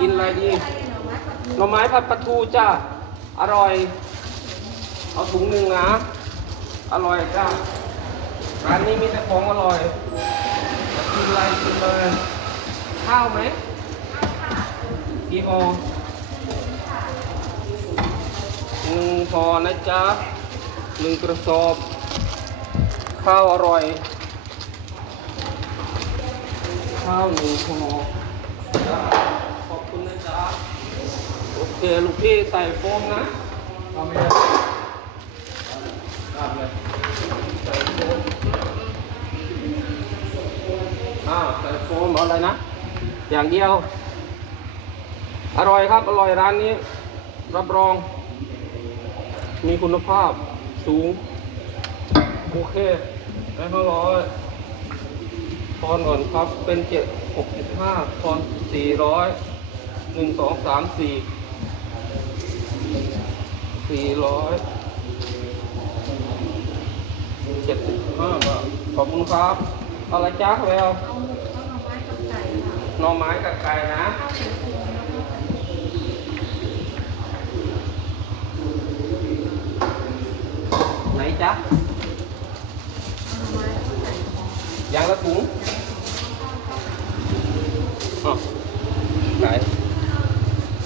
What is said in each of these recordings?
กินอะไรดี หน่อไม้ผัดปลาทูจ้าอร่อย เอาถุงหนึ่งนะ อร่อยจ้าร้านนี้มีแต่ของอร่อยจะกินอะไรกินเลยข้าวไหมกี่ห่อหนึ่งห่อนะจ๊ะหนึ่งกระสอบ ข้าวอร่อย ข้าวหนึ่งห่อ โอเคลูกพี่ใส่โฟมนะทำไม่ได้ใส่โฟมอ้าวใส่โฟมเอาอะไรนะ อย่างเดียว อร่อยครับ อร่อยร้านนี้ รับรอง มีคุณภาพสูง โอเคได้ห้าร้อยทอนก่อนครับเป็นเจ็ดหกสิบห้าทอนสี่ร้อย หนึ่งสองสามสี่สี่ร้อยเจ็ดสิบห้าบาทขอบคุณครับอะไรจ้าแววเอาหมูข้าวหน่อไม้กับไก่ค่ะหน่อไม้กับไก่นะข้าวหนแล้วก็ไหนจ๊ะ หน่อไม้กับไก่ของ ยางละถุงอ๋อไก่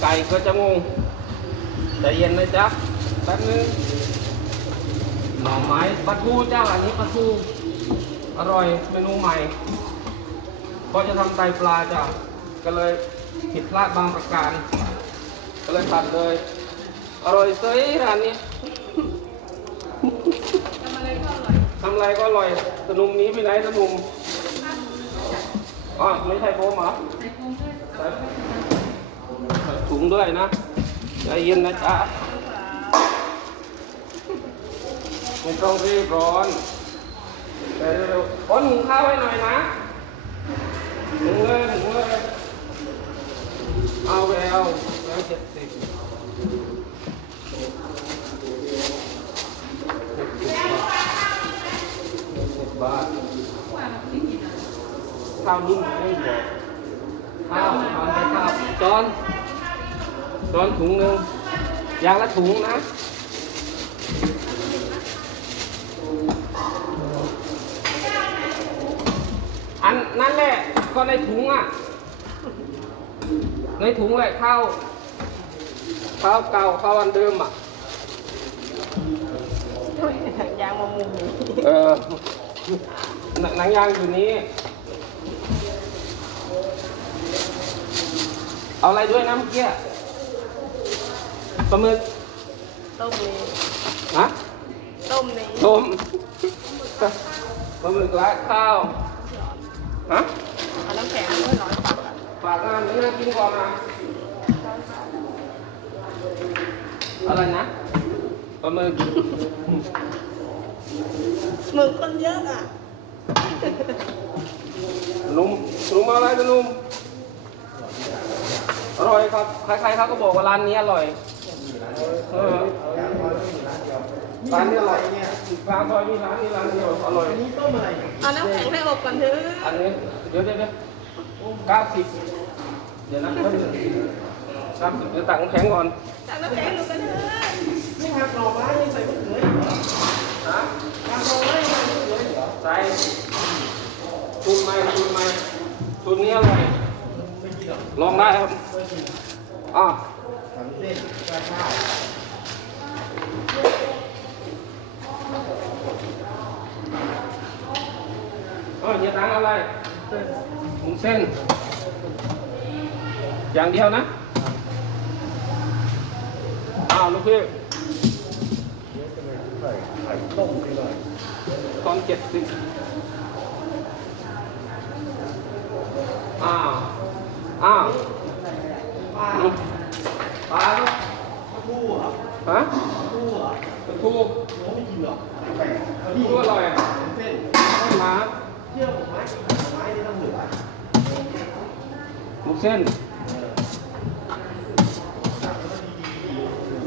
ไก่ก็จะงงใจเย็นนะจ๊ะแป๊บนึงหน่อไม้ปลาทูจ้าอันนี้ปลาทูอร่อยเมนูใหม่ก็จะทำไตปลาจ้ะก็เลยผิดพลาดบางประการ ก็เลยตัดเลย อร่อยเซ้ยร้านนี้ทำอะไรก็อร่อยทำอะไรก็อร่อยสนุมนี้ไปไหนสนุมอ๋อไม่ใช่โฟมเหรอใส่โฟมใส่ ใส่ถุงด้วยนะใจเย็นนะจ๊ะไม่ต้องรีบร้อนแต่เร็วๆขอหุงข้าวให้หน่อยนะหุงเลยหุงเลยเอาแววแววเจ็ดสิบสิบบาทว่าเราไม่กินอะไรข้าวนุ่มไม่บอก ข้าวทานไปข้าวจอนจอนถุงหนึ่งอย่างละถุงนะอันนั่นแหละก็ในถุงอะ ในถุงแหละข้าวข้าวเก่าข้าวอันเดิมอะยางมามุมนี้เออหนังหนังยางอยู่นี้ เอาอะไรด้วยนะเมื่อกี้ปลาหมึกต้มนี้ฮะต้มนี้ต้มปลาหมึกราดข้าวฮะเอาน้ำแข็งด้วยร้อนปักอะฝากงานนี้นะกินก่อนนะอะไรนะปลาหมึกหมึกคนเยอะอะนุ่มนุ่มอะไรเป็นนุ่มอ ร่อยครับ ใครๆเขาก็บอกว่าร้านนี้อร่อย เออร้านนี้อร่อยเนี่ยกลางซอยมีร้านนี้ร้านเดียวอร่อยเอาน้ำแข็งให้อบก่อนเถอะอันนี้เดี๋ยวเดี๋ยวเดี๋ยวเก้าสิบเดี๋ยวนะเก้าสิบเก้าสิบเดี๋ยวตักน้ำแข็งก่อนจากน้ำแข็งหนูกันเถอะนี่หักหน่อไม้ยังใส่มะเขืออีกเหรอฮะหักหน่อไม้ยังใส่มะเขืออีกเหรอใส่ชุนไหมชุนไหมชุนนี้อร่อย ลองได้ครับ อะเออเฮียตังอะไรหมูเส้น อย่างเดียวนะ อ้าวลูกพี่ตอนเจ็ดสิบอ้าว อ้าวปลาปลาคู่เหรฮะคู่เหรอคู่น้องไม่กินหรอคู่อร่อยเส้นหมาเที่ยวไม้ไม้ได้ต้องเหลือหมูเส้น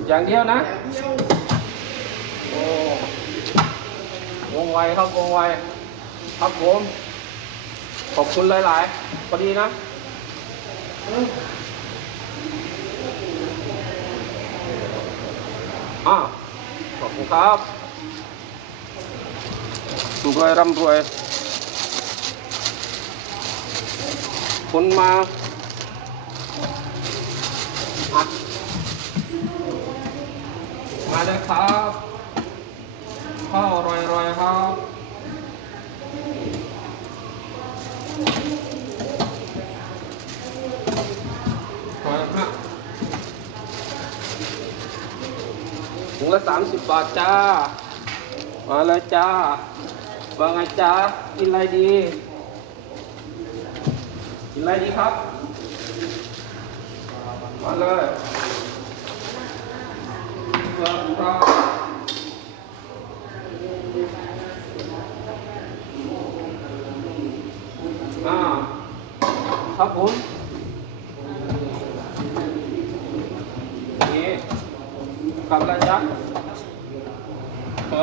อย่างเดียวนะโอ้วงไวครับวงไวครับผมขอบคุณหลาย ๆ พอดีนะ อ่าขอบคุณครับสุขรวยร่ำรวย คนมามาเลยครับ ข้าวอร่อยๆครับ ถุงละสามสิบบาทจ้า มาเลยจ้าว่าไงจ้ากินอะไรดี กินอะไรดีครับ มาเลยครับครับอ่าครับผมนี่ ขับอะไรจ๊ะเอ